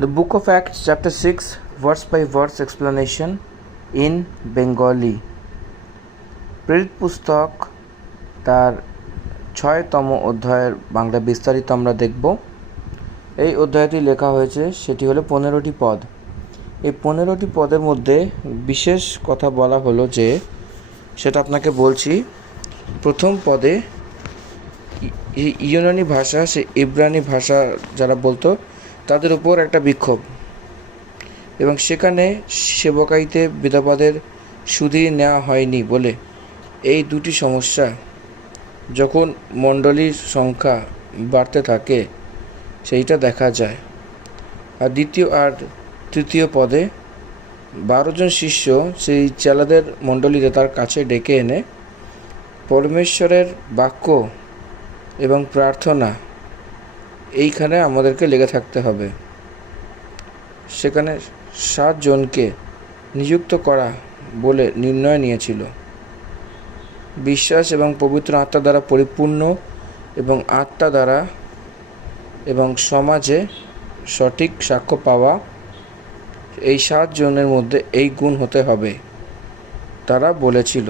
The Book of Acts, chapter 6, verse by verse explanation in Bengali. প্রেরিত পুস্তক তার 6তম অধ্যায়ের বাংলা বিস্তারিত আমরা দেখব। এই অধ্যায়টি লেখা হয়েছে, সেটি হলো 15টি পদ। এই 15টি পদের মধ্যে বিশেষ কথা বলা হলো যে, সেটা আপনাকে বলছি। প্রথম পদে ইউনানি ভাষা, সে ইব্রানি ভাষা যারা বলতো তাদের উপর একটা বিক্ষোভ, এবং সেখানে সেবকাইতে বিধবাদের সুধীর নেওয়া হয়নি বলে এই দুটি সমস্যা যখন মণ্ডলীর সংখ্যা বাড়তে থাকে সেইটা দেখা যায়। আর দ্বিতীয় আর তৃতীয় পদে 12 জন শিষ্য সেই চেলাদের মণ্ডলীতে তার কাছে ডেকে এনে পরমেশ্বরের বাক্য এবং প্রার্থনা এইখানে আমাদেরকে লেগে থাকতে হবে। সেখানে 7 জনকে নিযুক্ত করা বলে নির্ণয় নিয়েছিল। বিশ্বাস এবং পবিত্র আত্মা দ্বারা পরিপূর্ণ এবং আত্মা দ্বারা এবং সমাজে সঠিক সাক্ষ্য পাওয়া, এই 7 জনের মধ্যে এই গুণ হতে হবে তারা বলেছিল।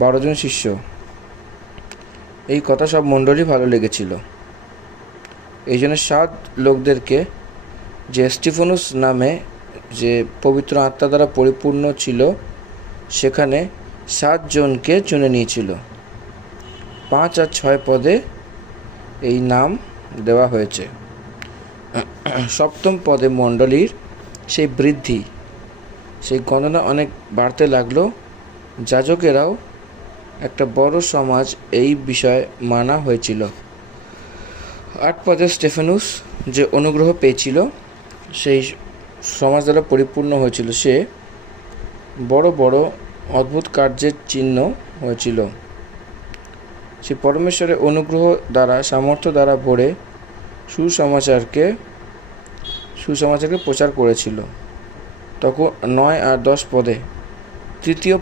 12 জন শিষ্য, এই কথা সব মণ্ডলী ভালো লেগেছিল। এই জন্য 7 লোকদেরকে, যে স্টিফানুস নামে যে পবিত্র আত্মা দ্বারা পরিপূর্ণ ছিল, সেখানে 7 জনকে চুনে নিয়েছিল। 5 আর 6 পদে এই নাম দেওয়া হয়েছে। 7ম পদে মণ্ডলীর সেই বৃদ্ধি, সেই গণনা অনেক বাড়তে লাগলো। যাজকেরাও একটা বড় সমাজ এই বিষয়ে মানা হয়েছিল। 8 পদে স্টেফানুস যে অনুগ্রহ পেয়েছিল, সেই সমাজ দ্বারা পরিপূর্ণ হয়েছিল, সে বড় বড় অদ্ভুত কার্যের চিহ্ন হয়েছিল। সে পরমেশ্বরের অনুগ্রহ দ্বারা, সামর্থ্য দ্বারা ভরে সুসমাচারকে প্রচার করেছিল। তখন 9 আর 10 পদে তৃতীয়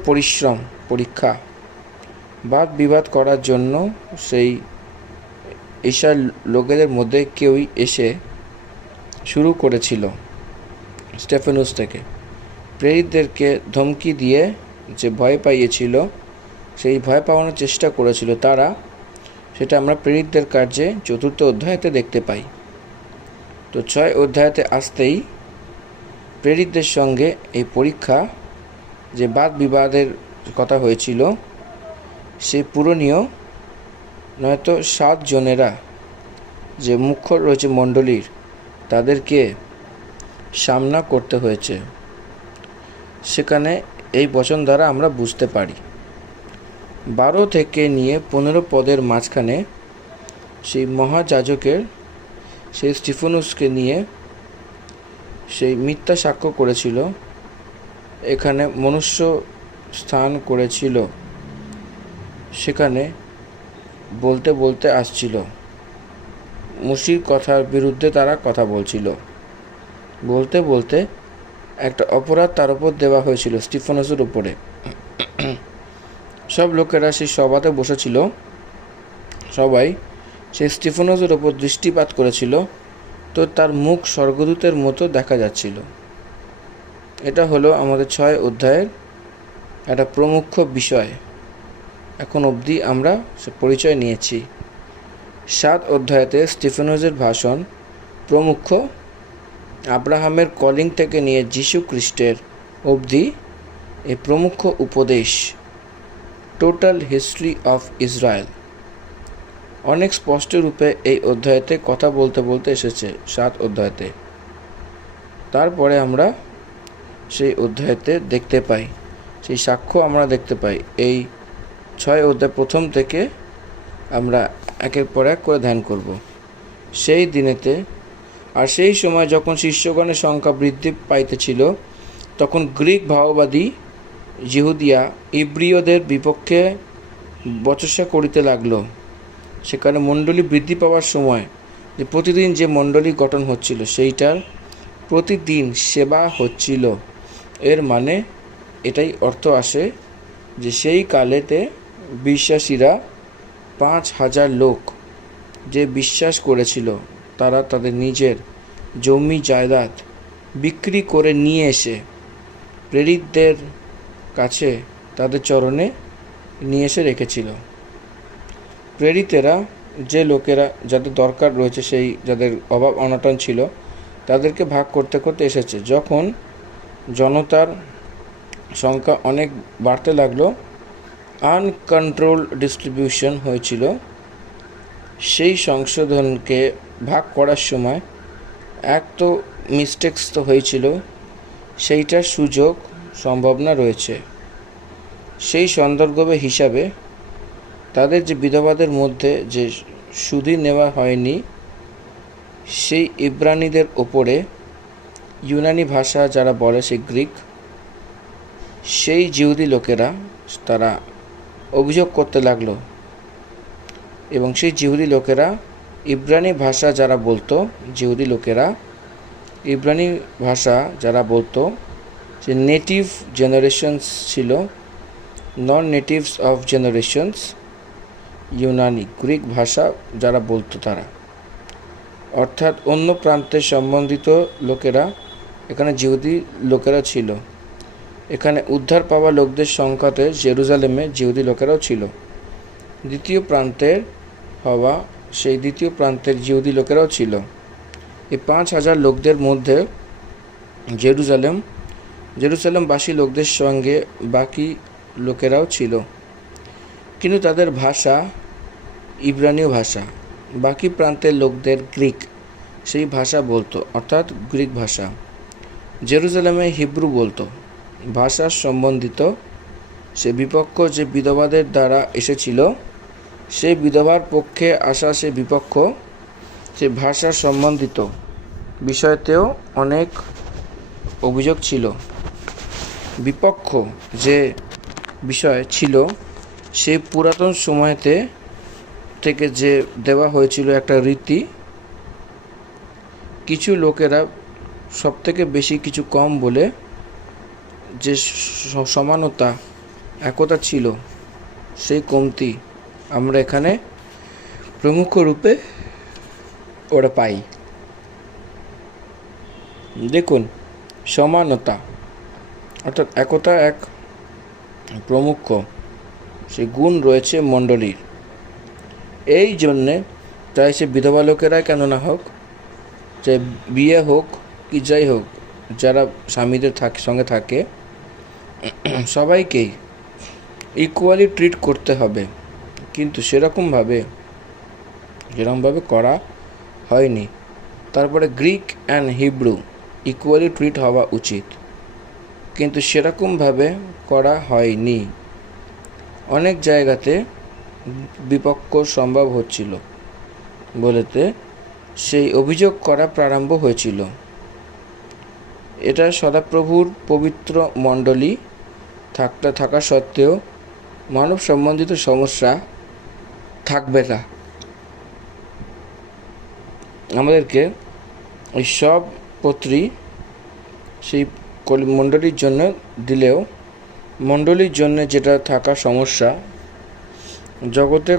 পরীক্ষা, বাদ বিবাদ করার জন্য সেই ঈশার লোকেদের মধ্যে কেউই এসে শুরু করেছিল স্টেফানুস থেকে। প্রেরিতদেরকে ধমকি দিয়ে যে ভয় পাইয়েছিল, সেই ভয় পাওয়ানোর চেষ্টা করেছিল তারা, সেটা আমরা প্রেরিতদের কার্যে 4র্থ অধ্যায়তে দেখতে পাই। তো 6 অধ্যায়তে আসতেই প্রেরিতদের সঙ্গে এই পরীক্ষা, যে বাদ বিবাদের কথা হয়েছিল, সে পূরণীয় নয়তো 7 জনেরা যে মুখ্য রয়েছে মণ্ডলীর, তাদেরকে সামনা করতে হয়েছে। সেখানে এই বচন দ্বারা আমরা বুঝতে পারি। 12 থেকে নিয়ে 15 পদের মাঝখানে সেই মহাযাজকের সেই স্টিফানুসকে নিয়ে সেই মিথ্যা সাক্ষ্য করেছিল, এখানে মনুষ্য স্থান করেছিল। সেখানে বলতে বলতে আসছিল, মুশির কথার বিরুদ্ধে তারা কথা বলছিল। বলতে বলতে একটা অপরাধ তার উপর দেওয়া হয়েছিল, স্টিফানুসের উপরে। সব লোকেরা সেই সভাতে বসেছিল, সবাই সেই স্টিফানুসের উপর দৃষ্টিপাত করেছিল। তো তার মুখ স্বর্গদূতের মতো দেখা যাচ্ছিল। এটা হলো আমাদের 6 অধ্যায়ের একটা প্রমুখ বিষয়। এখন অবধি আমরা সে পরিচয় নিয়েছি। 7 অধ্যায়তে স্টিফানুসের ভাষণ প্রমুখ, আব্রাহামের কলিং থেকে নিয়ে যীশু খ্রিস্টের অবধি এই প্রমুখ উপদেশ, টোটাল হিস্ট্রি অফ ইসরায়েল, অনেক স্পষ্ট রূপে এই অধ্যায়তে কথা বলতে বলতে এসেছে 7 অধ্যায়তে। তারপরে আমরা সেই অধ্যায়তে দেখতে পাই, সেই সাক্ষ্য আমরা দেখতে পাই। এই 6 অধ্যায় প্রথম থেকে আমরা একের পর এক করে ধ্যান করব। সেই দিনেতে আর সেই সময় যখন শিষ্যগণের সংখ্যা বৃদ্ধি পাইতেছিল, তখন গ্রিক ভাববাদী ইহুদিয়া ইব্রিয়দের বিপক্ষে বচসা করিতে লাগলো। সেখানে মণ্ডলী বৃদ্ধি পাওয়ার সময় যে প্রতিদিন যে মণ্ডলী গঠন হচ্ছিল, সেইটার প্রতিদিন সেবা হচ্ছিল। এর মানে এটাই অর্থ আসে যে সেই কালেতে বিশ্বাসীরা 5000 লোক যে বিশ্বাস করেছিল, তারা তাদের নিজের জমি জায়দাদ বিক্রি করে নিয়ে এসে প্রেরিতদের কাছে তাদের চরণে নিয়ে এসে রেখেছিল। প্রেরিতেরা যে লোকেরা যাদের দরকার রয়েছে, সেই যাদের অভাব অনটন ছিল, তাদেরকে ভাগ করতে করতে এসেছে। যখন জনতার সংখ্যা অনেক বাড়তে লাগলো, আনকন্ট্রোলড ডিস্ট্রিবিউশন হয়েছিল। সেই সংশোধনকে ভাগ করার সময় এক তো মিস্টেক্স তো হয়েছিল, সেইটার সুযোগ সম্ভাবনা রয়েছে। সেই সন্দর্ভে হিসাবে তাদের যে বিধবাদের মধ্যে যে সুধি নেওয়া হয়নি, সেই ইব্রানিদের ওপরে ইউনানি ভাষা যারা বলে, সেই গ্রিক, সেই জিহুদি লোকেরা তারা অভিযোগ করতে লাগলো। এবং সেই জিহুদি লোকেরা ইব্রানি ভাষা যারা বলতো, জিহুদি লোকেরা ইব্রানি ভাষা যারা বলতো, যে নেটিভ জেনারেশনস ছিল, নন নেটিভস অফ জেনারেশনস, ইউনানি গ্রিক ভাষা যারা বলতো তারা, অর্থাৎ অন্য প্রান্তের সম্বন্ধিত লোকেরা এখানে জিহুদি লোকেরা ছিল। এখানে উদ্ধার পাওয়া লোকদের সংখ্যাতে জেরুজালেমে জিহুদি লোকেরাও ছিল। দ্বিতীয় প্রান্তের হওয়া সেই দ্বিতীয় প্রান্তের জিহুদি লোকেরাও ছিল। এই 5,000 লোকদের মধ্যে জেরুজালেমবাসী লোকদের সঙ্গে বাকি লোকেরাও ছিল, কিন্তু তাদের ভাষা ইব্রানীয় ভাষা। বাকি প্রান্তের লোকদের গ্রিক সেই ভাষা বলতো, অর্থাৎ গ্রিক ভাষা। জেরুজালেমে হিব্রু বলতো। ভাষার সম্বন্ধিত সে বিপক্ষ যে বিধবাদের দ্বারা এসেছিল, সেই বিধবার পক্ষে আসা সে বিপক্ষ সে ভাষার সম্বন্ধিত বিষয়তেও অনেক অভিযোগ ছিল। বিপক্ষ যে বিষয় ছিল, সেই পুরাতন সময়তে থেকে যে দেওয়া হয়েছিল একটা রীতি, কিছু লোকেরা সবথেকে বেশি কিছু কম বলে যে সমানতা একতা ছিল, সেই কমতি আমরা এখানে প্রমুখ রূপে ওরা পাই। দেখুন, সমানতা অর্থাৎ একতা এক প্রমুখ সেই গুণ রয়েছে মণ্ডলীর। এই জন্যে তাই সে বিধবা লোকেরাই কেন না হোক, যে বিয়ে হোক কি যাই হোক, যারা স্বামীদের সঙ্গে থাকে, সবাইকেই ইকুয়ালি ট্রিট করতে হবে। কিন্তু সেরকমভাবে করা হয়নি। তারপরে Greek and Hebrew equally treat হওয়া উচিত, কিন্তু সেরকমভাবে করা হয়নি। অনেক জায়গাতে বিপক্ষ সম্ভব হচ্ছিল বলেতে সেই অভিযোগ করা প্রারম্ভ হয়েছিল। এটা সদাপ্রভুর পবিত্র মণ্ডলী থাকা সত্ত্বেও মানব সম্বন্ধিত সমস্যা থাকবে না। আমাদেরকে এই সব পত্রী সেই মণ্ডলীর জন্য দিলেও, মণ্ডলীর জন্য যেটা থাকা সমস্যা, জগতে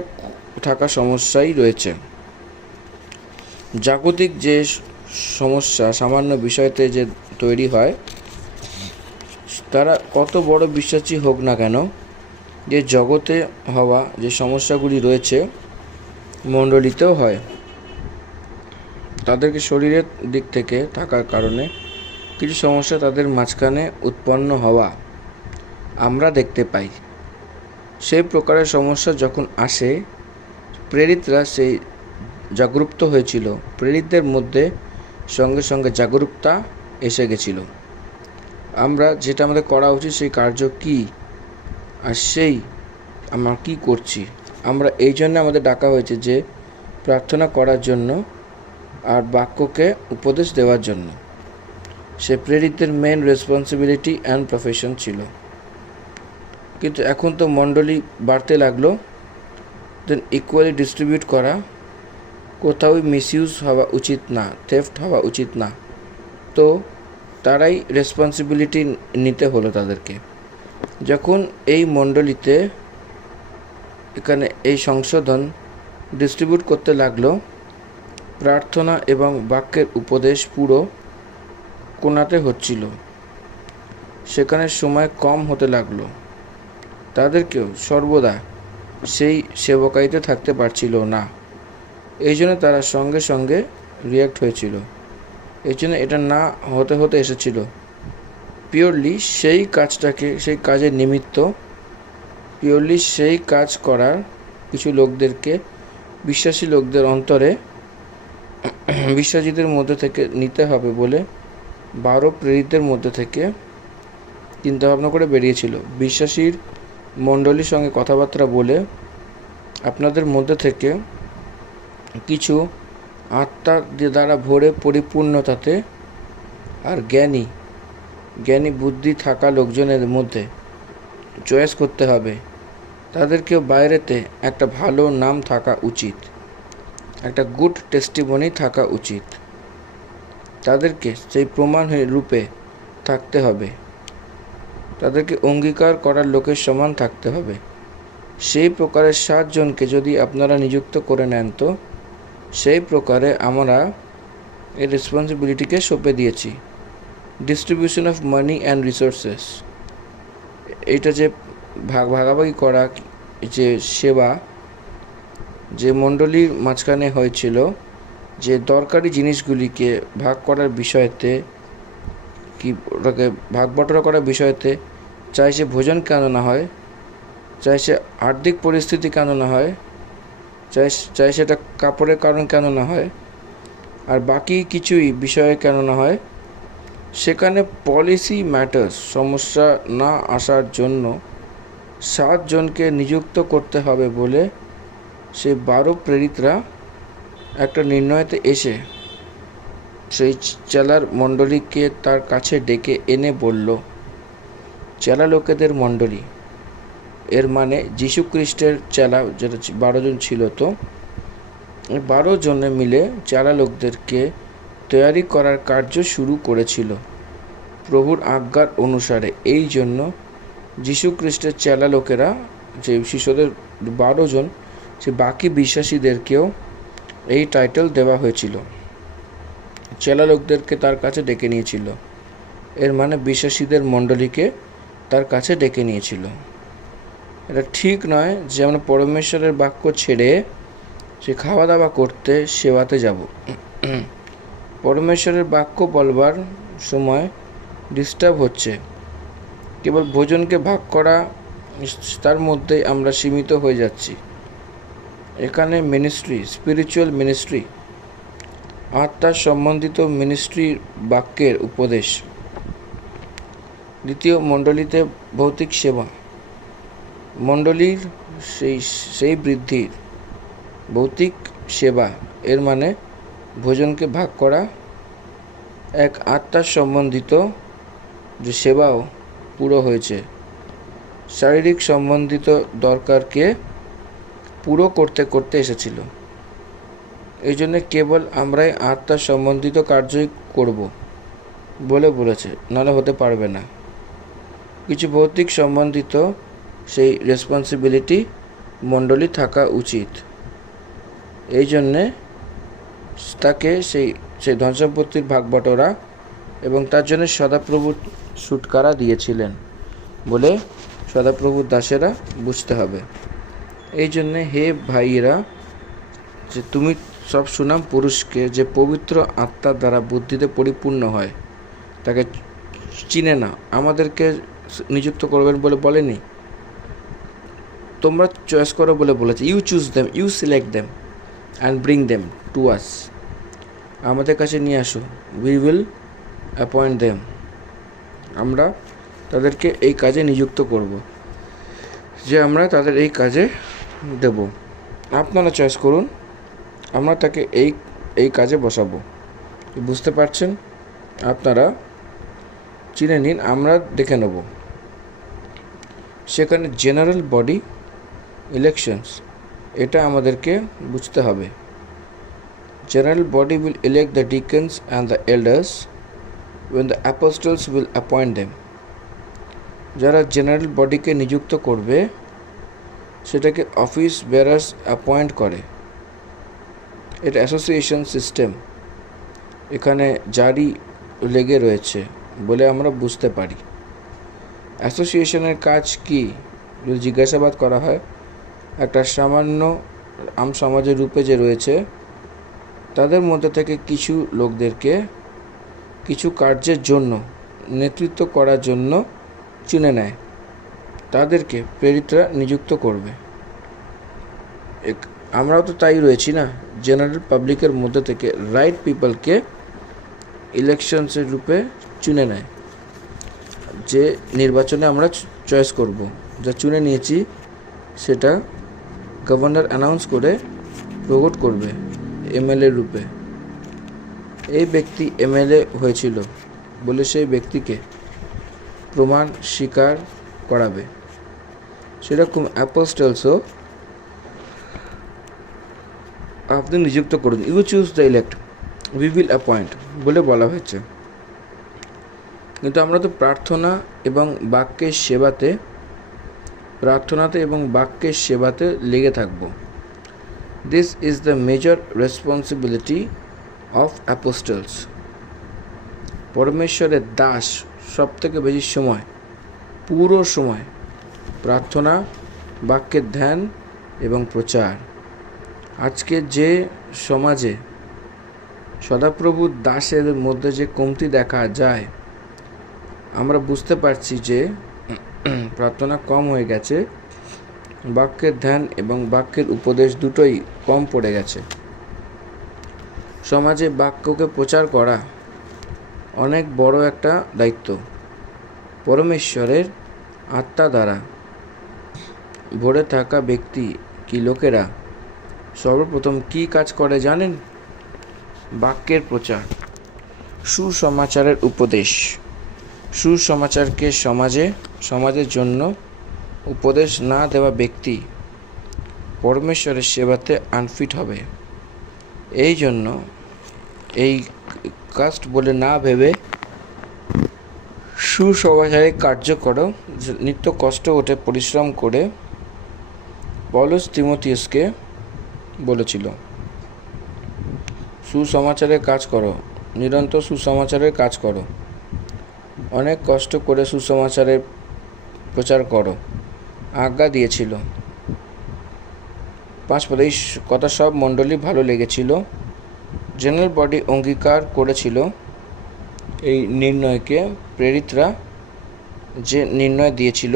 থাকা সমস্যাই রয়েছে। জাগতিক যে সমস্যা সামান্য বিষয়তে যে তৈরি হয়, তারা কত বড় বিশ্বাসী হোক না কেন, যে জগতে হওয়া যে সমস্যাগুলি রয়েছে মণ্ডলীতেও হয়। তাদেরকে শরীরের দিক থেকে থাকার কারণে কিছু সমস্যা তাদের মাঝখানে উৎপন্ন হওয়া আমরা দেখতে পাই। সেই প্রকারের সমস্যা যখন আসে, প্রেরিতরা সেই জাগরুক হয়েছিল। প্রেরিতদের মধ্যে সঙ্গে সঙ্গে জাগরুকতা এসে গেছিল। আমরা যেটা আমাদের করা উচিত সেই কার্য কী, আর সেই আমরা কী করছি, আমরা এই জন্য আমাদের ডাকা হয়েছে যে প্রার্থনা করার জন্য আর বাক্যকে উপদেশ দেওয়ার জন্য। সে প্রেরিতদের মেন রেসপন্সিবিলিটি অ্যান্ড প্রফেশন ছিল। কিন্তু এখন তো মণ্ডলী বাড়তে লাগলো, দেন ইকুয়ালি ডিস্ট্রিবিউট করা, কোথাও মিসইউজ হওয়া উচিত না, থেফট হওয়া উচিত না। তো তারাই রেসপন্সিবিলিটি নিতে হলো তাদেরকে। যখন এই মণ্ডলীতে এখানে এই সংশোধন ডিস্ট্রিবিউট করতে লাগলো, প্রার্থনা এবং বাক্যের উপদেশ পুরো কোণাতে হচ্ছিল। সেখানে সময় কম হতে লাগলো। তাদেরকেও সর্বদা সেই সেবকাইতে থাকতে পারছিল না। এই জন্য তারা সঙ্গে সঙ্গে রিয়্যাক্ট হয়েছিল। এই জন্য এটা না হতে হতে এসেছিল। পিওরলি সেই কাজের নিমিত্ত, পিওরলি সেই কাজ করার কিছু লোকদেরকে বিশ্বাসী লোকদের অন্তরে বিশ্বাসীদের মধ্যে থেকে নিতে হবে বলে 12 প্রেরিতদের মধ্যে থেকে চিন্তাভাবনা করে বেরিয়েছিল। বিশ্বাসীর মণ্ডলীর সঙ্গে কথাবার্তা বলে আপনাদের মধ্যে থেকে কিছু আত্মা দ্বারা ভরে পরিপূর্ণতাতে আর জ্ঞানী বুদ্ধি থাকা লোকজনের মধ্যে চয়েস করতে হবে। তাদেরকেও বাইরেতে একটা ভালো নাম থাকা উচিত, একটা গুড টেস্টিমনি থাকা উচিত। তাদেরকে সেই প্রমাণ রূপে থাকতে হবে। তাদেরকে অঙ্গীকার করার লোকের সমান থাকতে হবে। সেই প্রকারের 7 জনকে যদি আপনারা নিযুক্ত করে নেন, তো সেই প্রকারে আমরা এই রেসপন্সিবিলিটিকে সঁপে দিয়েছি। Distribution of money and resources, এটা যে ভাগাভাগি করা, যে সেবা যে মণ্ডলীর মাঝখানে হয়েছিল, যে দরকারি জিনিসগুলিকে ভাগ করার বিষয়তে, কি ওটাকে ভাগ বটরা করার বিষয়তে, চাই সে ভোজন কেন না হয়, চাই সে আর্থিক পরিস্থিতি কেন না হয়, চাই সেটা কাপড়ের কারণ কেন না হয়, আর বাকি কিছুই বিষয়ে কেন না হয়, সেখানে পলিসি ম্যাটার্স সমস্যা না আসার জন্য 7 জনকে নিযুক্ত করতে হবে বলে সেই 12 প্রেরিতরা একটা নির্ণয়তে এসে সেই চেলার মণ্ডলীকে তার কাছে ডেকে এনে বলল, চেলা লোকেদের মণ্ডলী, এর মানে যীশু খ্রিস্টের চেলা যেটা 12 জন ছিল, তো 12 জনে মিলে চেলা লোকদেরকে তৈরি করার কার্য শুরু করেছিল প্রভুর আজ্ঞার অনুসারে। এই জন্য যীশু খ্রিস্টের চেলা লোকেরা, যে শিষ্যদের 12 জন, সে বাকি বিশ্বাসীদেরকেও এই টাইটেল দেওয়া হয়েছিল। চেলা লোকদেরকে তার কাছে ডেকে নিয়েছিল, এর মানে বিশ্বাসীদের মণ্ডলীকে তার কাছে ডেকে নিয়েছিল। এটা ঠিক নয় যে আমরা পরমেশ্বরের বাক্য ছেড়ে সে খাওয়া দাওয়া করতে সেবাতে যাব। পরমেশ্বরের বাক্য বলবার সময় ডিস্টার্ব হচ্ছে, কেবল ভোজনকে ভাগ করা, তার মধ্যেই আমরা সীমিত হয়ে যাচ্ছি। এখানে মিনিস্ট্রি, স্পিরিচুয়াল মিনিস্ট্রি, আত্মার সম্বন্ধিত মিনিস্ট্রি, বাক্যের উপদেশ। দ্বিতীয় মণ্ডলীতে ভৌতিক সেবা, মণ্ডলীর সেই বৃদ্ধির ভৌতিক সেবা, এর মানে ভোজনকে ভাগ করা, এক আত্মার সম্বন্ধিত যে সেবাও পুরো হয়েছে। শারীরিক সম্বন্ধিত দরকারকে পুরো করতে করতে এসেছিল। এই জন্য কেবল আমরাই আত্মার সম্বন্ধিত কার্যই করব বলে বলেছে, নাহলে হতে পারবে না। কিছু ভৌতিক সম্বন্ধিত সেই রেসপন্সিবিলিটি মণ্ডলী থাকা উচিত। এই জন্যে তাকে সেই ধনসম্পত্তির ভাগ বটরা এবং তার জন্য সদাপ্রভুর ছুটকারা দিয়েছিলেন বলে সদাপ্রভুর দাসেরা বুঝতে হবে। এই জন্যে হে ভাইয়েরা, যে তুমি সব সুনাম পুরুষকে যে পবিত্র আত্মার দ্বারা বুদ্ধিতে পরিপূর্ণ হয়, তাকে চিনে না, আমাদেরকে নিযুক্ত করবেন বলে বলেনি, তোমরা চয়েস করো বলে বলেছে। You choose them, you select them and bring them to us, আমাদের কাছে নিয়ে আসো। উই উইল অ্যাপয়েন্ট দেম, আমরা তাদেরকে এই কাজে নিযুক্ত করব, যে আমরা তাদের এই কাজে দেব। আপনারা চয়েস করুন, আমরা তাকে এই কাজে বসাবো। বুঝতে পারছেন? আপনারা চিনে নিন, আমরা দেখে নেব। সেখানে জেনারেল বডি ইলেকশনস, এটা আমাদেরকে বুঝতে হবে। General body will elect the deacons and the elders when the apostles will appoint them. যারা জেনারেল বডিকে নিযুক্ত করবে সেটাকে অফিস বেরার্স অ্যাপয়েন্ট করে, এটা অ্যাসোসিয়েশন সিস্টেম এখানে জারি লেগে রয়েছে বলে আমরা বুঝতে পারি। অ্যাসোসিয়েশনের কাজ কি যদি জিজ্ঞাসাবাদ করা হয়, একটা সামান্য সমাজের রূপে যে রয়েছে তাদের মধ্যে থেকে কিছু লোকদেরকে কিছু কার্যের জন্য নেতৃত্ব করার জন্য চুনে নেয়, তাদেরকে প্রেরিতরা নিযুক্ত করবে। আমরাও তো তাই রয়েছি না, জেনারেল পাবলিকের মধ্যে থেকে রাইট পিপলকে ইলেকশনসের রূপে চুনে নেয়, যে নির্বাচনে আমরা চয়েস করব। যা চুনে নিয়েছি সেটা গভর্নর অ্যানাউন্স করে প্রকট করবে এমএলএ রূপে। এই ব্যক্তি এমএলএ হয়েছিল বলে সেই ব্যক্তিকে প্রমাণ স্বীকার করাবে। সেরকম অ্যাপোস্টলসও আপনি নিযুক্ত করুন। You choose the elect, we will appoint বলে বলা হয়েছে। কিন্তু আমরা তো প্রার্থনাতে এবং বাক্যের সেবাতে লেগে থাকব। This is the major responsibility of apostles. পরমেশ্বরের দাস সব থেকে বেশি সময়, পুরো সময় প্রার্থনা, বাক্যের ধ্যান এবং প্রচার। আজকে যে সমাজে সদাপ্রভুর দাসের মধ্যে যে কমতি দেখা যায়, আমরা বুঝতে পারছি যে প্রার্থনা কম হয়ে গেছে, বাক্যের ধ্যান এবং বাক্যের উপদেশ দুটোই কম পড়ে গেছে। সমাজে বাক্যকে প্রচার করা অনেক বড় একটা দায়িত্ব। পরমেশ্বরের আত্মা দ্বারা ভরে থাকা ব্যক্তি কি লোকেরা সর্বপ্রথম কি কাজ করে জানেন? বাক্যের প্রচার, সুসমাচারের উপদেশ। সুসমাচারকে সমাজের জন্য উপদেশ না দেওয়া ব্যক্তি পরমেশ্বরের সেবাতে আনফিট হবে। এই জন্য এই কাস্ট বলে না ভেবে সুসমাচারে কার্য করো, নিত্য কষ্ট ওঠে পরিশ্রম করে পৌলুস তিমোথিয়াসকে বলেছিল। সুসমাচারের কাজ করো, নিরন্তর সুসমাচারের কাজ করো, অনেক কষ্ট করে সুসমাচারের প্রচার করো আজ্ঞা দিয়েছিল। 5 পদে এই কথা সব মণ্ডলী ভালো লেগেছিল। জেনারেল বডি অঙ্গীকার করেছিল এই নির্ণয়কে। প্রেরিতরা যে নির্ণয় দিয়েছিল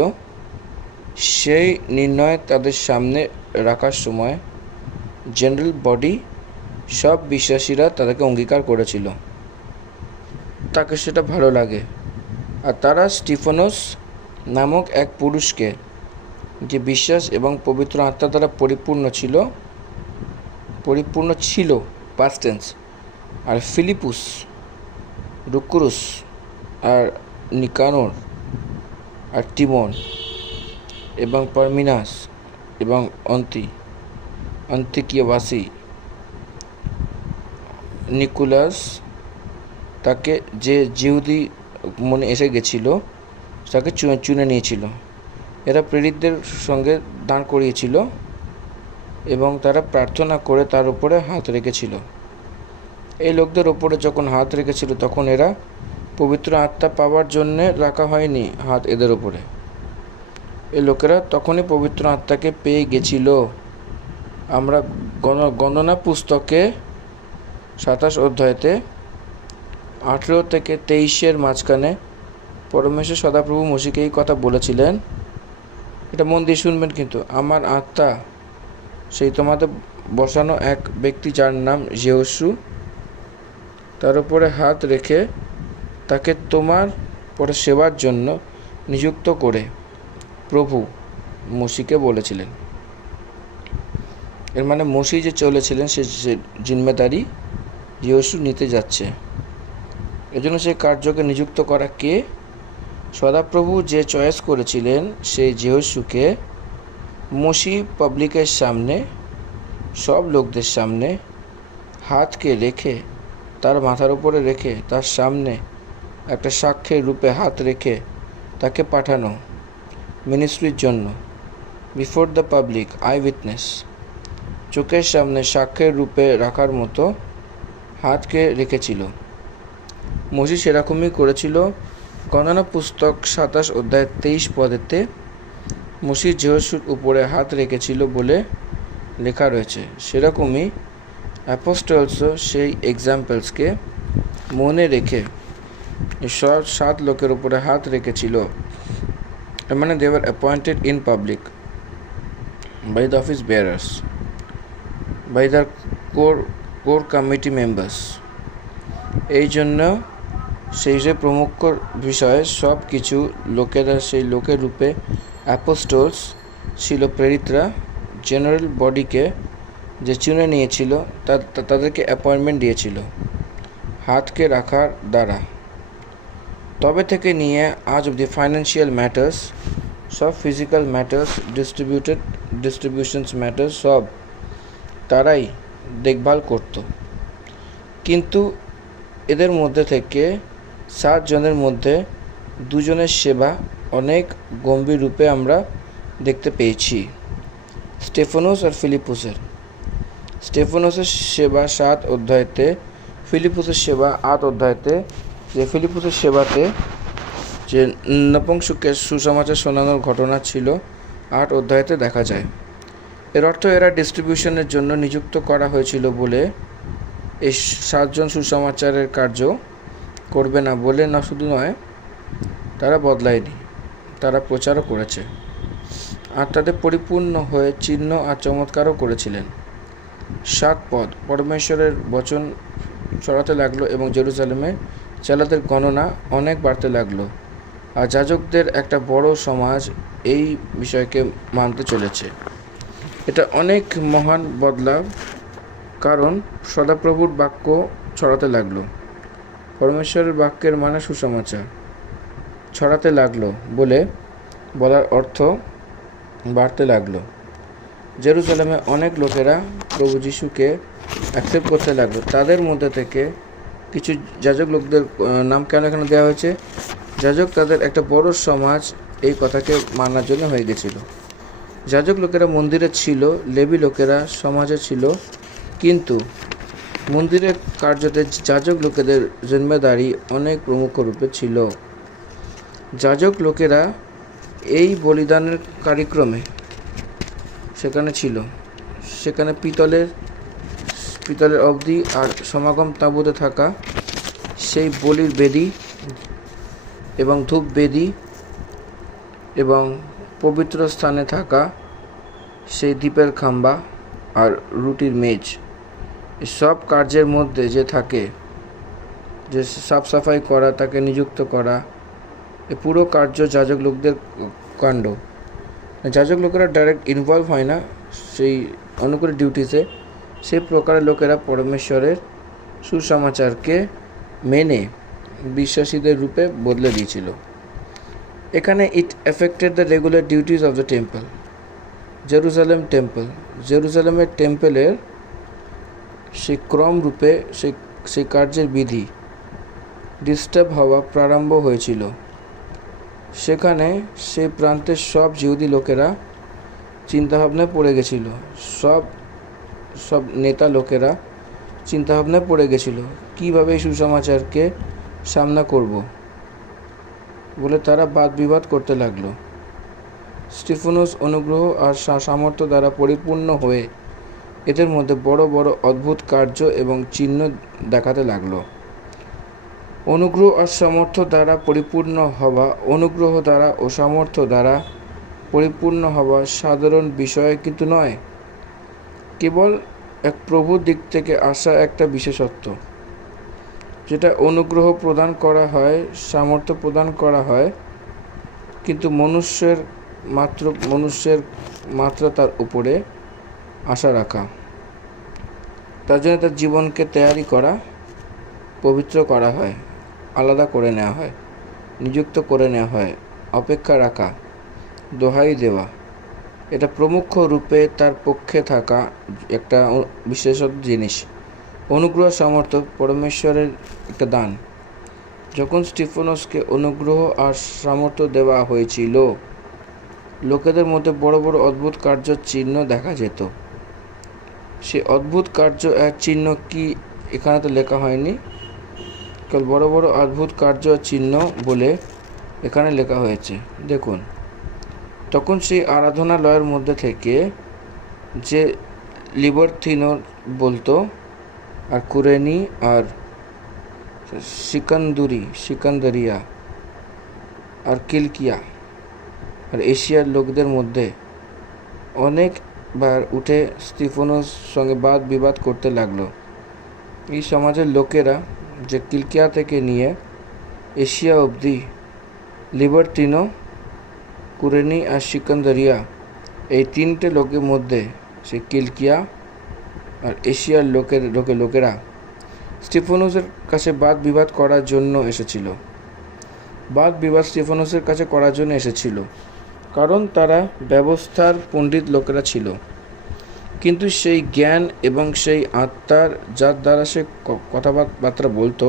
সেই নির্ণয় তাদের সামনে রাখার সময় জেনারেল বডি সব বিশ্বাসীরা তাদেরকে অঙ্গীকার করেছিল। তাকে সেটা ভালো লাগে। আর তারা স্টিফানস নামক এক পুরুষকে, যে বিশ্বাস এবং পবিত্র আত্মা দ্বারা পরিপূর্ণ ছিল পাস্ট টেন্স, আর ফিলিপুস, রুকুরুস, আর নিকানোর, আর টিমন, এবং পারমিনাস, এবং অন্তিকিয়াবাসী নিকোলাস, তাকে যে জিহুদি মনে এসে গেছিল তাকে চুনে নিয়েছিল। এরা প্রেরিতদের সঙ্গে দাঁড় করিয়েছিল এবং তারা প্রার্থনা করে তার উপরে হাত রেখেছিল। এই লোকদের ওপরে যখন হাত রেখেছিল তখন এরা পবিত্র আত্মা পাওয়ার জন্যে রাখা হয়নি হাত এদের ওপরে। এই লোকেরা তখনই পবিত্র আত্মাকে পেয়ে গেছিল। আমরা গণনা পুস্তকে 27 অধ্যায়তে 18 থেকে 23 মাঝখানে পরমেশ্বর সদাপ্রভু মসিকে এই কথা বলেছিলেন। এটা মন দিয়ে শুনবেন কিন্তু। আমার আত্মা সেই তোমাদের বসানো এক ব্যক্তি যার নাম যেহোশু, তার উপরে হাত রেখে তাকে তোমার পরে সেবার জন্য নিযুক্ত করে প্রভু মসিকে বলেছিলেন। এর মানে মসি যে চলেছিলেন সে জিম্মেদারি যেহোশু নিতে যাচ্ছে। এজন্য সেই কার্যকে নিযুক্ত করা কে? সদাপ্রভু যে চয়েস করেছিলেন সেই যেহোশুকে মসি পাবলিকের সামনে, সব লোকদের সামনে হাতকে রেখে, তার মাথার উপরে রেখে, তার সামনে একটা সাক্ষ্যের রূপে হাত রেখে তাকে পাঠানো মিনিস্ট্রির জন্য, before the public, I witness. চোখের সামনে সাক্ষ্যের রূপে রাখার মতো হাতকে রেখেছিল। মসি সেরকমই করেছিল। গণনা পুস্তক 27 অধ্যায় 23 পদেতে মসি যহোশুর উপরে হাত রেখেছিল বলে লেখা রয়েছে। সেরকমই অ্যাপোস্টলসও সেই এক্সাম্পলসকে মনে রেখে সব 7 লোকের উপরে হাত রেখেছিল। মানে they were appointed in public by the office bearers, by the core committee members. এই জন্য সেই যে প্রমুখ বিষয়ে সব কিছু লোকেরা সেই লোকের রূপে অ্যাপোস্টলস ছিল, প্রেরিতরা জেনারেল বডিকে যে চুনে নিয়েছিল তাদেরকে অ্যাপয়েন্টমেন্ট দিয়েছিল হাতকে রাখার দ্বারা। তবে থেকে নিয়ে আজ অবধি ফাইন্যান্সিয়াল ম্যাটার্স, সব ফিজিক্যাল ম্যাটার্স, ডিস্ট্রিবিউশনস ম্যাটার্স সব তারাই দেখভাল করত। কিন্তু এদের মধ্যে থেকে 7 জনের মধ্যে 2 জনের সেবা অনেক গম্ভীর রূপে আমরা দেখতে পেয়েছি, স্টেফানোস আর ফিলিপুসের। স্টেফানোসের সেবা 7 অধ্যায়তে, ফিলিপুসের সেবা 8 অধ্যায়তে। যে ফিলিপুসের সেবাতে যে নপুংসকের সুসমাচার শোনানোর ঘটনা ছিল 8 অধ্যায়তে দেখা যায়। এর অর্থ এরা ডিস্ট্রিবিউশনের জন্য নিযুক্ত করা হয়েছিল বলে এই 7 জন সুসমাচারের কার্য করবে না বলে না, শুধু নয়, তারা বদলায়নি, তারা প্রচারও করেছে আর তাদের পরিপূর্ণ হয়ে চিহ্ন আর চমৎকারও করেছিলেন। 7 পদ পরমেশ্বরের বচন ছড়াতে লাগলো এবং জেরুজালেমে চেলাদের গণনা অনেক বাড়তে লাগলো। আর যাজকদের একটা বড় সমাজ এই বিষয়কে মানতে চলেছে। এটা অনেক মহান বদলাব, কারণ সদাপ্রভুর বাক্য ছড়াতে লাগলো। পরমেশ্বরের বাক্যের মানে সুসমাচার ছড়াতে লাগলো বলে বলার অর্থ বাড়তে লাগলো। জেরুজালেমে অনেক লোকেরা প্রভু যিশুকে অ্যাকসেপ্ট করতে লাগলো। তাদের মধ্যে থেকে কিছু যাজক লোকদের নাম কেন এখানে দেওয়া হয়েছে? যাজক তাদের একটা বড় সমাজ এই কথাকে মানার জন্য হয়ে গেছিল। যাজক লোকেরা মন্দিরে ছিল, লেবি লোকেরা সমাজে ছিল, কিন্তু মন্দিরের কার্যতে যাজক লোকেদের জিম্মেদারি অনেক প্রমুখ রূপে ছিল। যাজক লোকেরা এই বলিদানের কার্যক্রমে সেখানে ছিল। সেখানে পিতলের অবধি আর সমাগম তাঁবুতে থাকা সেই বলির বেদি এবং ধূপ বেদি এবং পবিত্র স্থানে থাকা সেই দ্বীপের খাম্বা আর রুটির মেজ, সব কার্যের মধ্যে যে থাকে, যে সাফ সাফাই করা, তাকে নিযুক্ত করা, এ পুরো কার্য যাজক লোকদের কাণ্ড। যাজক লোকেরা ডাইরেক্ট ইনভলভ হয় না সেই অনুকূল ডিউটিতে। সেই প্রকারের লোকেরা পরমেশ্বরের সুসমাচারকে মেনে বিশ্বাসীদের রূপে বদলে দিয়েছিল। এখানে it affected the regular duties of the temple. জেরুজালেমের টেম্পলের সেই ক্রম রূপে সেই কার্যের বিধি ডিস্টার্ব হওয়া প্রারম্ভ হয়েছিল। সেখানে সেই প্রান্তের সব জিহুদি লোকেরা চিন্তাভাবনায় পড়ে গেছিল। সব নেতা লোকেরা চিন্তাভাবনায় পড়ে গেছিল কীভাবে এই সুসমাচারকে সামনা করব বলে তারা বাদ বিবাদ করতে লাগলো। স্টিফানোস অনুগ্রহ আর সামর্থ্য দ্বারা পরিপূর্ণ হয়ে এদের মধ্যে বড় বড় অদ্ভুত কার্য এবং চিহ্ন দেখাতে লাগলো। অনুগ্রহ আর সামর্থ্য দ্বারা পরিপূর্ণ হওয়া, অনুগ্রহ দ্বারা ও সামর্থ্য দ্বারা পরিপূর্ণ হওয়া সাধারণ বিষয় কিন্তু নয়, কেবল এক প্রভুর দিক থেকে আসা একটা বিশেষত্ব। যেটা অনুগ্রহ প্রদান করা হয়, সামর্থ্য প্রদান করা হয়, কিন্তু মনুষ্যের মাত্রা তার উপরে আশা রাখা, তার জন্য তার জীবনকে তৈরি করা, পবিত্র করা হয়, আলাদা করে নেওয়া হয়, নিযুক্ত করে নেওয়া হয়, অপেক্ষা রাখা, দোহাই দেওয়া, এটা প্রমুখ রূপে তার পক্ষে থাকা একটা বিশেষ জিনিস। অনুগ্রহ সামর্থ্য পরমেশ্বরের একটা দান। যখন স্টিফানোসকে অনুগ্রহ আর সামর্থ্য দেওয়া হয়েছিল, লোকেদের মধ্যে বড় বড় অদ্ভুত কার্য চিহ্ন দেখা যেত। সেই অদ্ভুত কার্য আর চিহ্ন কি এখানে তো লেখা হয়নি, কেবল বড় বড় অদ্ভুত কার্য আর চিহ্ন বলে এখানে লেখা হয়েছে। দেখুন, তখন সেই আরাধনালয়ের মধ্যে থেকে যে লিবার্থিনো বলতো, আর কুরেনি আর সিকান্দারিয়া আর কিলকিয়া আর এশিয়ার লোকদের মধ্যে অনেকবার উঠে স্টিফানোস সঙ্গে বাদ বিবাদ করতে লাগলো। এই সমাজের লোকেরা যে কিলকিয়া থেকে নিয়ে এশিয়া অবধি লিবার্টিনো, কুরেনি আর সিকান্দারিয়া, এই তিনটে লোকের মধ্যে সে কিলকিয়া আর এশিয়ার লোকেরা স্টিফানোসের কাছে বাদ বিবাদ করার জন্য এসেছিল। স্টিফানোসের কাছে করার জন্য এসেছিল, কারণ তারা ব্যবস্থার পণ্ডিত লোকেরা ছিল। কিন্তু সেই জ্ঞান এবং সেই আত্মার যার দ্বারা সে কথাবার্তা বলতো,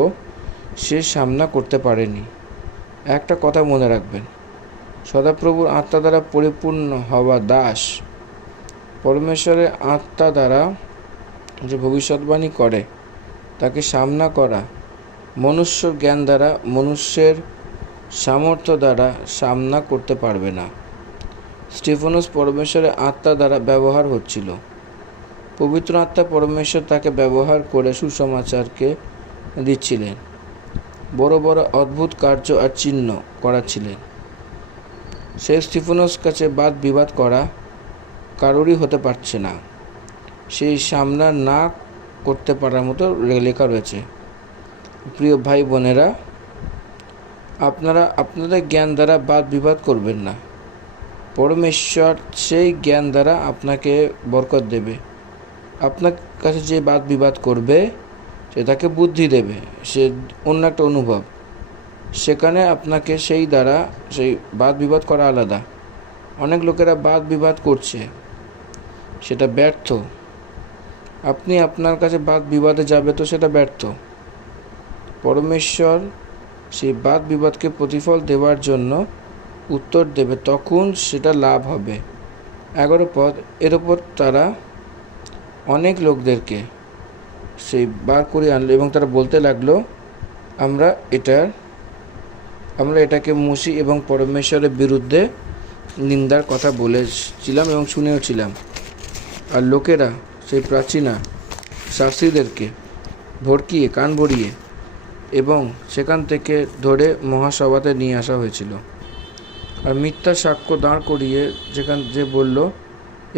সে সামনা করতে পারেনি। একটা কথা মনে রাখবেন, সদাপ্রভুর আত্মা দ্বারা পরিপূর্ণ হওয়া দাস পরমেশ্বরের আত্মা দ্বারা যে ভবিষ্যৎবাণী করে তাকে সামনা করা মনুষ্য জ্ঞান দ্বারা, মনুষ্যের সামর্থ্য দ্বারা সামনা করতে পারবে না। স্টিফানোস পরমেশ্বরের আত্মা দ্বারা ব্যবহার হচ্ছিল। পবিত্র আত্মা পরমেশ্বর তাকে ব্যবহার করে সুসমাচারকে দিচ্ছিলেন, বড় বড় অদ্ভুত কার্য আর চিহ্ন করাচ্ছিলেন। সেই স্টিফানোস কাছে বাদ বিবাদ করা কারোরই হতে পারছে না, সেই সামনা না করতে পারার মতো লেখা রয়েছে। প্রিয় ভাই বোনেরা, আপনারা আপনাদের জ্ঞান দ্বারা বাদ বিবাদ করবেন না। পরমেশ্বর সেই জ্ঞান দ্বারা আপনাকে বরকত দেবে। আপনার কাছে যে বাদ বিবাদ করবে সে তাকে বুদ্ধি দেবে, সে অন্য একটা অনুভব, সেখানে আপনাকে সেই দ্বারা সেই বাদ বিবাদ করা আলাদা। অনেক লোকেরা বাদ বিবাদ করছে, সেটা ব্যর্থ। আপনি আপনার কাছে বাদ বিবাদে যাবে তো সেটা ব্যর্থ। পরমেশ্বর সেই বাদ বিবাদকে প্রতিফল দেওয়ার জন্য উত্তর দেবে, তখন সেটা লাভ হবে। 11 পদ, এর ওপর তারা অনেক লোকদেরকে সেই বার করে আনলো এবং তারা বলতে লাগলো, আমরা এটাকে মসি এবং পরমেশ্বরের বিরুদ্ধে নিন্দার কথা বলেছিলাম এবং শুনেওছিলাম। আর লোকেরা সেই প্রাচীনা শাস্ত্রীদেরকে ভড়কিয়ে কান ভরিয়ে এবং সেখান থেকে ধরে মহাসভাতে নিয়ে আসা হয়েছিল। আর মিথ্যা সাক্ষ্য দাঁড় করিয়ে যে বলল,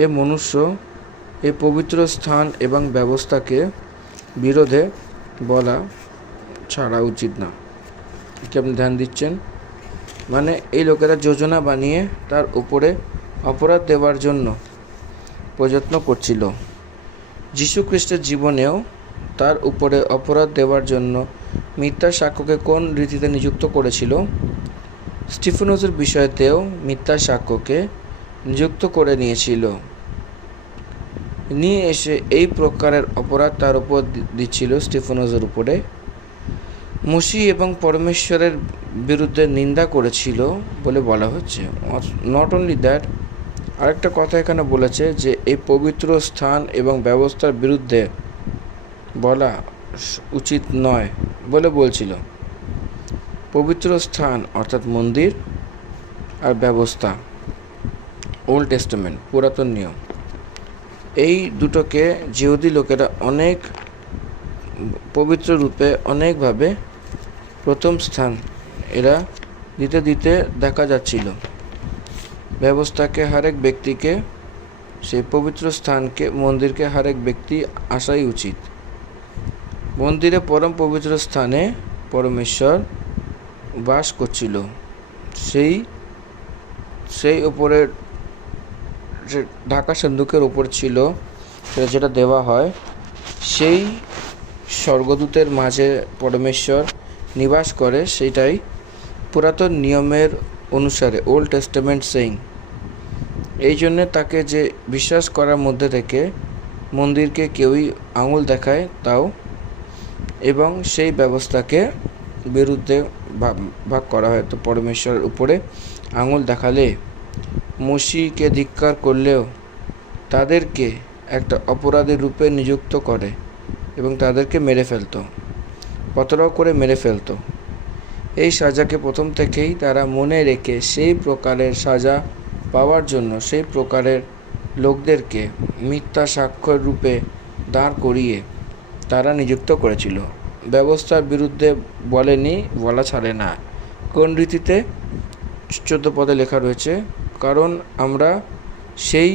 এ মনুষ্য এ পবিত্র স্থান এবং ব্যবস্থাকে বিরোধে বলা ছাড়া উচিত না। কি আপনি ধ্যান দিচ্ছেন? মানে এই লোকেরা যোজনা বানিয়ে তার উপরে অপরাধ দেওয়ার জন্য প্রযত্ন করছিল। যীশু খ্রিস্টের জীবনেও তার উপরে অপরাধ দেওয়ার জন্য মিথ্যা সাক্ষ্যকে কোন রীতিতে নিযুক্ত করেছিল? স্টিফানোসের বিষয়তেও মিথ্যা সাক্ষ্যকে নিযুক্ত করে নিয়ে এসে এই প্রকারের অপরাধ তার উপর দিচ্ছিল, স্টিফানোসের উপরে। মসি এবং পরমেশ্বরের বিরুদ্ধে নিন্দা করেছিল বলে বলা হচ্ছে। নট অনলি দ্যাট, আরেকটা কথা এখানে বলেছে যে এই পবিত্র স্থান এবং ব্যবস্থার বিরুদ্ধে বলা উচিত নয় বলে বলছিল। পবিত্র স্থান অর্থাৎ মন্দির আর ব্যবস্থা, ওল্ড টেস্টামেন্ট, পুরাতন নিয়ম, এই দুটোকে জিহুদি লোকেরা অনেক পবিত্র রূপে অনেকভাবে প্রথম স্থান এরা দিতে দেখা যাচ্ছিল। ব্যবস্থাকে হরেক ব্যক্তিকে, সেই পবিত্র স্থানকে, মন্দিরকে হরেক ব্যক্তি আসাই উচিত। মন্দিরে পরম পবিত্র স্থানে পরমেশ্বর বাস করছিল। সেই উপরে যে ঢাকা সিন্ধুকের উপর ছিল, সেটা যেটা দেওয়া হয়, সেই স্বর্গদূতের মাঝে পরমেশ্বর নিবাস করে, সেটাই পুরাতন নিয়মের অনুসারে ওল্ড টেস্টামেন্ট সেইং। এই জন্যে তাকে যে বিশ্বাস করার মধ্যে থেকে মন্দিরকে কেউই আঙুল দেখায় তাও, এবং সেই ব্যবস্থাকে বিরুদ্ধে ভাগ করা হয়। তো পরমেশ্বরের উপরে আঙুল দেখালে, মসিকে ধিক্কার করলেও তাদেরকে একটা অপরাধীর রূপে নিযুক্ত করে এবং তাদেরকে মেরে ফেলতো, পথরাও করে মেরে ফেলতো। এই সাজাকে প্রথম থেকেই তারা মনে রেখে সেই প্রকারের সাজা পাওয়ার জন্য সেই প্রকারের লোকদেরকে মিথ্যা সাক্ষ্য রূপে দাঁড় করিয়ে তারা নিযুক্ত করেছিল। ব্যবস্থার বিরুদ্ধে বলেনি, বলা ছাড়ে না। কোন রীতিতে 14 পদে লেখা রয়েছে, কারণ আমরা সেই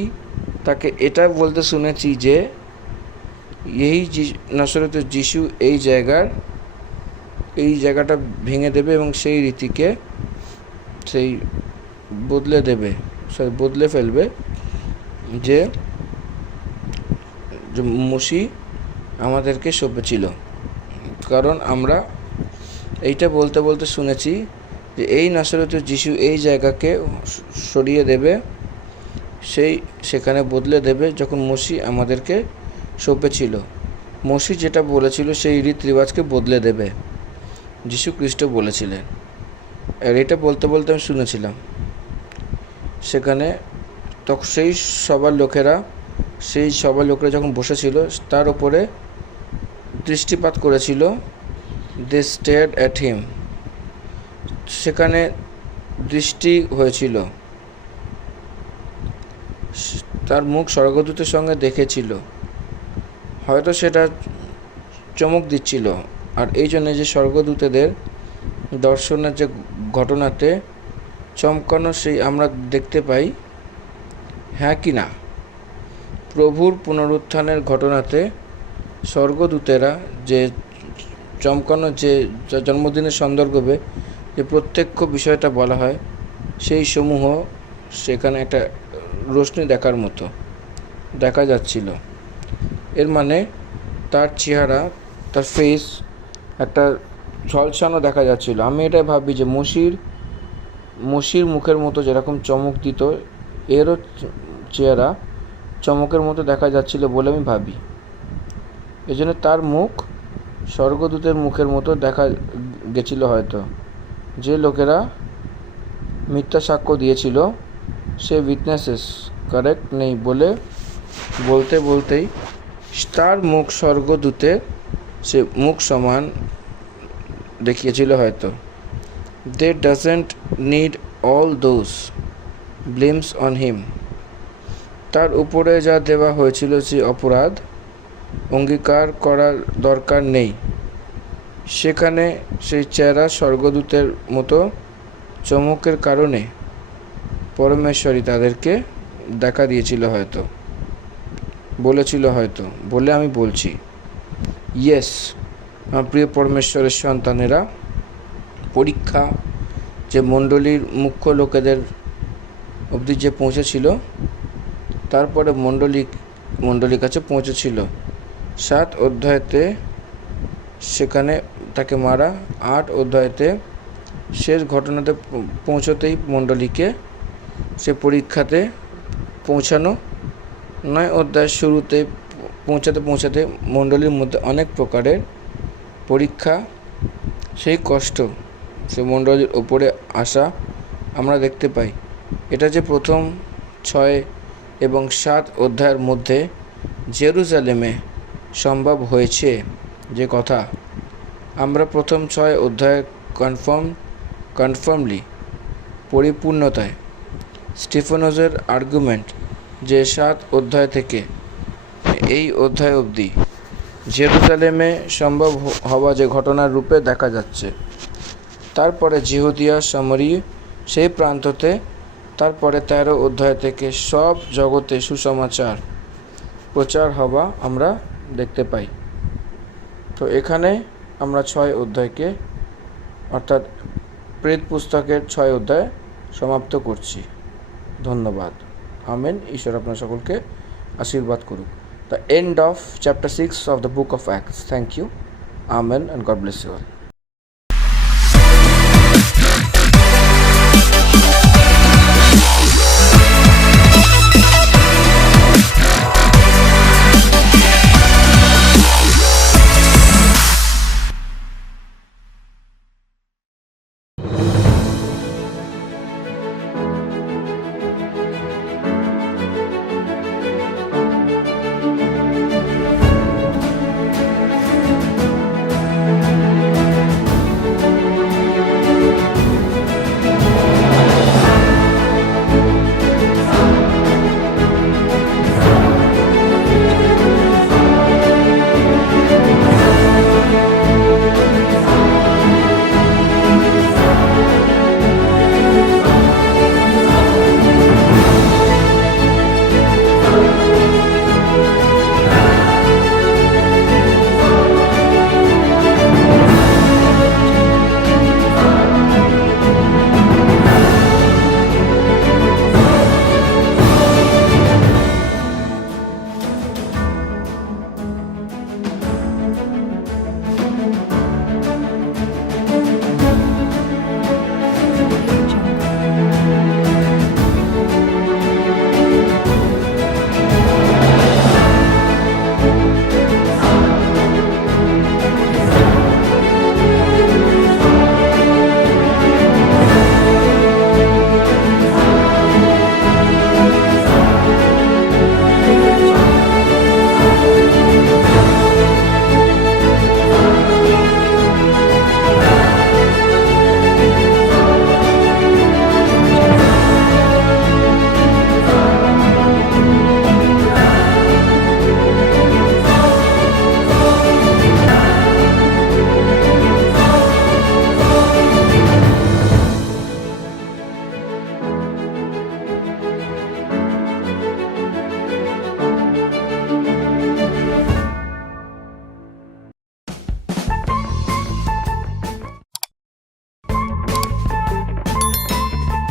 তাকে এটা বলতে শুনেছি যে এই নাসরতের যিশু এই জায়গাটা ভেঙে দেবে এবং সেই রীতিকে সেই বদলে ফেলবে, যে মসিহ আমাদেরকে সঁপেছিল। কারণ আমরা এইটা বলতে বলতে শুনেছি যে এই নাসরতের যিশু এই জায়গাকে সরিয়ে দেবে, সেখানে বদলে দেবে যখন মসিহ আমাদেরকে সঁপেছিল। মসিহ যেটা বলেছিল সেই রীতি রেওয়াজকে বদলে দেবে, যিশু খ্রিস্ট বলেছিলেন। আর এটা বলতে বলতে আমি শুনেছিলাম। সেখানে তখন সেই সবার লোকেরা যখন বসেছিল তার উপরে দৃষ্টিপাত করেছিল। দে স্টেয়ার্ড অ্যাট হিম, সেখানে দৃষ্টি হয়েছিল, তার মুখ স্বর্গদূতের সঙ্গে দেখেছিল। হয়তো সেটা চমক দিচ্ছিল, আর এই জন্য যে স্বর্গদূতেদের দর্শনের যে ঘটনাতে চমকানো সেই আমরা দেখতে পাই, হ্যাঁ কি না? প্রভুর পুনরুত্থানের ঘটনাতে স্বর্গদূতেরা যে চমকানো যে জন্মদিনের সন্দর্ভে যে প্রত্যক্ষ বিষয়টা বলা হয়, সেই সমূহ সেখানে একটা রোশনি দেখার মতো দেখা যাচ্ছিল। এর মানে তার চেহারা, তার ফেস একটা ঝলসানো দেখা যাচ্ছিল। আমি এটাই ভাবি যে মসির মুখের মতো যেরকম চমক দিত, এরও চেহারা চমকের মতো দেখা যাচ্ছিল বলে আমি ভাবি। এই জন্য তার মুখ স্বর্গদূতের মুখের মতো দেখা গেছিল। হয়তো যে লোকেরা মিথ্যা সাক্ষ্য দিয়েছিল, সে উইটনেসেস কারেক্ট নেই বলতেই তার মুখ স্বর্গদূতের সে মুখ সমান দেখিয়েছিল হয়তো। They doesn't need all those blames on him, তার উপরে যা দেওয়া হয়েছিল যে অপরাধ অঙ্গীকার করার দরকার নেই। সেখানে সেই চেহারা স্বর্গদূতের মতো চমকের কারণে পরমেশ্বরই তাদেরকে দেখা দিয়েছিল হয়তো, বলেছিল হয়তো, বলে আমি বলছি। ইয়েস, আমার প্রিয় পরমেশ্বরের সন্তানেরা, পরীক্ষা যে মণ্ডলীর মুখ্য লোকেদের অবধি যে পৌঁছেছিল, তারপরে মণ্ডলীর কাছে পৌঁছেছিল 7 অধ্যায়তে, সেখানে তাকে মারা। 8 অধ্যায়তে শেষ ঘটনাতে পৌঁছতেই মণ্ডলীকে সে পরীক্ষাতে পৌঁছানো। 9 অধ্যায়ের শুরুতে পৌঁছাতে মণ্ডলীর মধ্যে অনেক প্রকারের পরীক্ষা, সেই কষ্ট, সে মণ্ডলীর ওপরে আসা আমরা দেখতে পাই। এটা যে প্রথম 6 এবং 7 অধ্যায়ের মধ্যে জেরুজালেমে সম্ভব হয়েছে যে কথা, আমরা প্রথম 6 অধ্যায়ে কনফার্মলি পরিপূর্ণতায় স্টিফেনসের আর্গুমেন্ট যে 7 অধ্যায় থেকে এই অধ্যায় অবধি জেরুজালেমে সম্ভব হওয়া যে ঘটনার রূপে দেখা যাচ্ছে। তারপরে জিহুদিয়া সামরি সেই প্রান্ততে, তারপরে 13 অধ্যায় থেকে সব জগতে সুসমাচার প্রচার হওয়া আমরা দেখতে পাই। তো এখানে আমরা 6 অধ্যায়কে, অর্থাৎ প্রেত পুস্তকের 6 অধ্যায় সমাপ্ত করছি। ধন্যবাদ। আমেন। ঈশ্বর আপনার সকলকে আশীর্বাদ করুক। The end of chapter 6 of the book of Acts. Thank you. Amen and God bless you all.